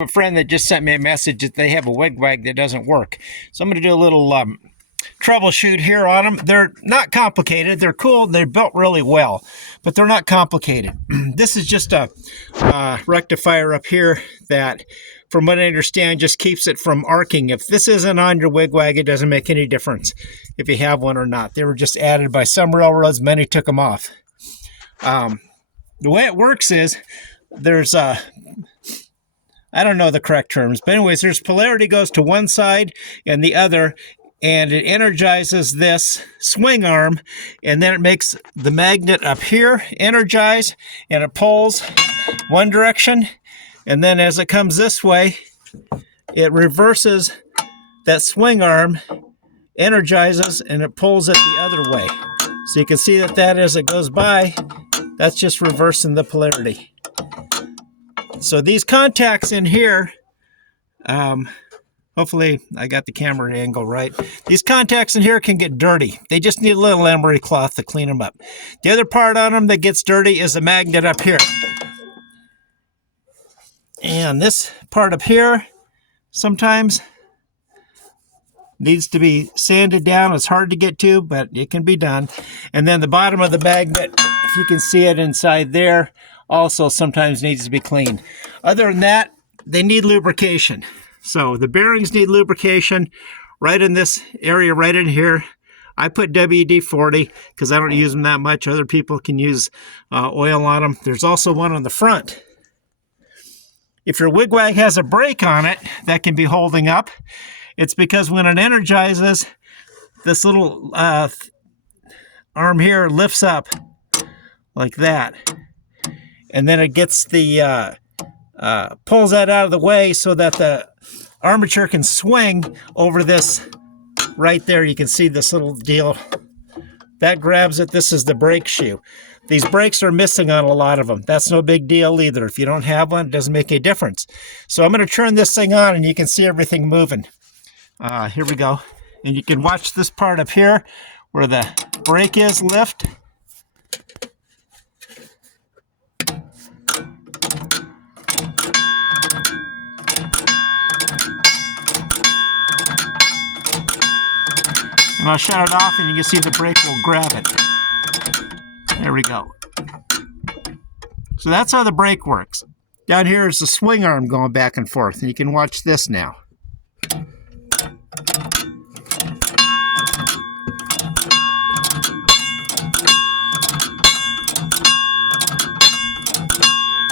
A friend that just sent me a message that they have a Wig Wag that doesn't work. So I'm going to do a little troubleshoot here on them. They're not complicated. They're cool. They're built really well, but they're not complicated. This is just a rectifier up here that, from what I understand, just keeps it from arcing. If this isn't on your Wig Wag, it doesn't make any difference if you have one or not. They were just added by some railroads. Many took them off. The way it works is there's I don't know the correct terms, but anyways, there's polarity goes to one side and the other, and it energizes this swing arm, and then it makes the magnet up here energize, and it pulls one direction, and then as it comes this way, it reverses that swing arm, energizes, and it pulls it the other way. So you can see that as it goes by, that's just reversing the polarity. So these contacts in here, hopefully I got the camera angle right. These contacts in here can get dirty. They just need a little emery cloth to clean them up. The other part on them that gets dirty is the magnet up here. And this part up here sometimes needs to be sanded down. It's hard to get to, but it can be done. And then the bottom of the magnet, if you can see it inside there, also sometimes needs to be cleaned. Other than that, they need lubrication. So the bearings need lubrication right in this area, right in here. I put WD-40 because I don't use them that much. Other people can use oil on them. There's also one on the front. If your Wig Wag has a brake on it that can be holding up, it's because when it energizes, this little arm here lifts up like that. And then it gets the, pulls that out of the way so that the armature can swing over this right there. You can see this little deal. That grabs it. This is the brake shoe. These brakes are missing on a lot of them. That's no big deal either. If you don't have one, it doesn't make any difference. So I'm going to turn this thing on and you can see everything moving. Here we go. And you can watch this part up here where the brake is lift. And I'll shut it off and you can see the brake will grab it. There we go. So that's how the brake works. Down here is the swing arm going back and forth, and you can watch this now. And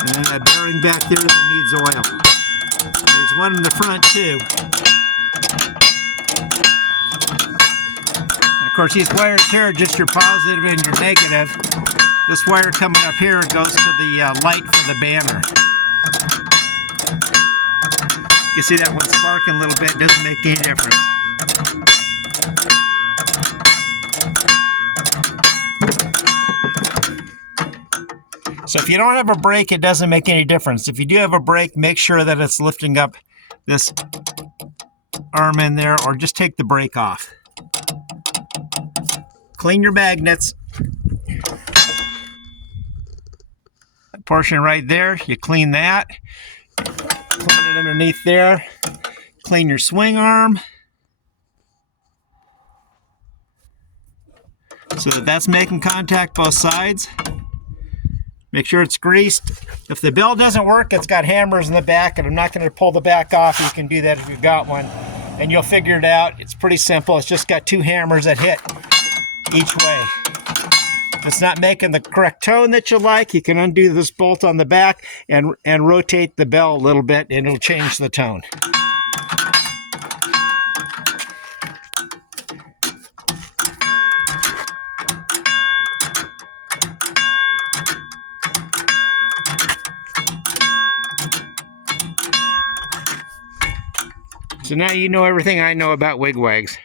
then that bearing back there that needs oil. There's one in the front too. Of course, these wires here are just your positive and your negative. This wire coming up here goes to the light for the banner. You see that one sparking a little bit, doesn't make any difference. So if you don't have a brake, it doesn't make any difference. If you do have a brake, make sure that it's lifting up this arm in there, or just take the brake off. Clean your magnets. That portion right there, you clean that. Clean it underneath there. Clean your swing arm so that that's making contact both sides. Make sure it's greased. If the bell doesn't work, it's got hammers in the back, and I'm not going to pull the back off. You can do that if you've got one, and you'll figure it out. It's pretty simple. It's just got two hammers that hit each way. If it's not making the correct tone that you like, you can undo this bolt on the back and rotate the bell a little bit, and it'll change the tone. So now you know everything I know about Wig Wags.